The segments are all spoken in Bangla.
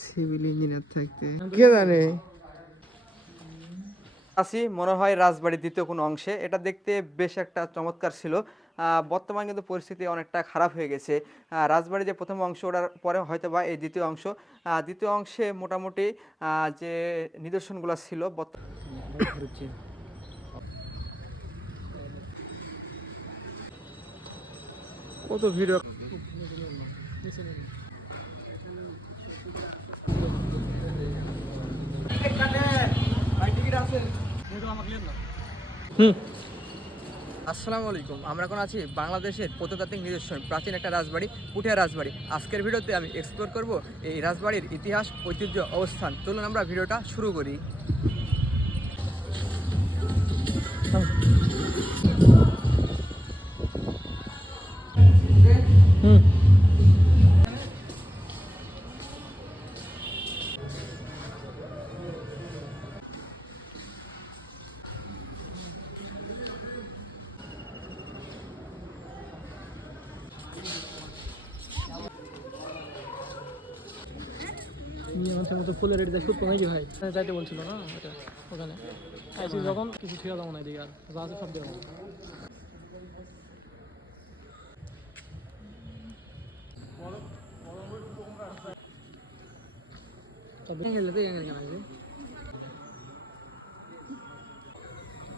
সিভিল ইঞ্জিনিয়ার থাকতে কে জানে। আসি মনে হয় রাজবাড়ির দ্বিতীয় কোনো অংশে, এটা দেখতে বেশ একটা চমৎকার ছিল। বর্তমান কিন্তু পরিস্থিতি অনেকটা খারাপ হয়ে গেছে। রাজবাড়ির যে প্রথম অংশ ওটার পরে হয়তো বা এই দ্বিতীয় অংশ, দ্বিতীয় অংশে মোটামুটি যে নিদর্শনগুলো ছিল কত ভিড়। আসসালামু আলাইকুম, আমরা এখন আছি বাংলাদেশের প্রত্নতাত্ত্বিক নিদর্শন প্রাচীন একটা রাজবাড়ি, পুঠিয়া রাজবাড়ি। আজকের ভিডিওতে আমি এক্সপ্লোর করব এই রাজবাড়ির ইতিহাস, ঐতিহ্য, অবস্থান। চলুন আমরা ভিডিওটা শুরু করি। মানুষের মতো ফুলের রেট দেখো কমে কি ভাই যাইতে বলছিল না এটা ওখানে আইসি যখন কিছু ঠিক যাবো না এদিকে আর যা আছে সব দেবো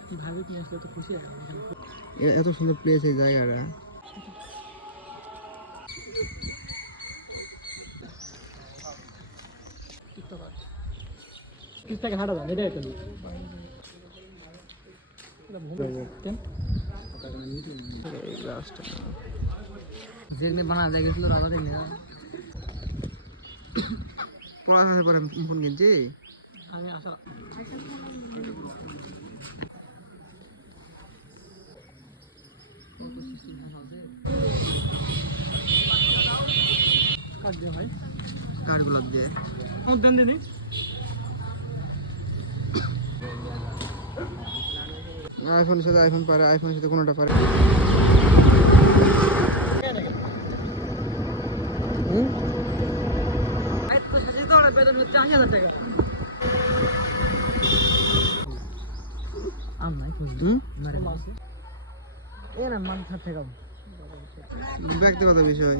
কিভাবে কি আসলে তো খুশি এত সুন্দর প্লেস এই জায়গাটা। থেকে হাঁটা যান এটাই তো যেখানে বানা যায় গেছিল রাজা দেখে পড়াশোনার পরে ফোন কিনছি আমি আসা কাজ দিয়ে ভাই কাঠগুলো দিয়ে দেন দিনই আইফোনের সাথে আইফোন পারে, আইফোনের সাথে কোনোটা পারে। ব্যক্তিগত বিষয়।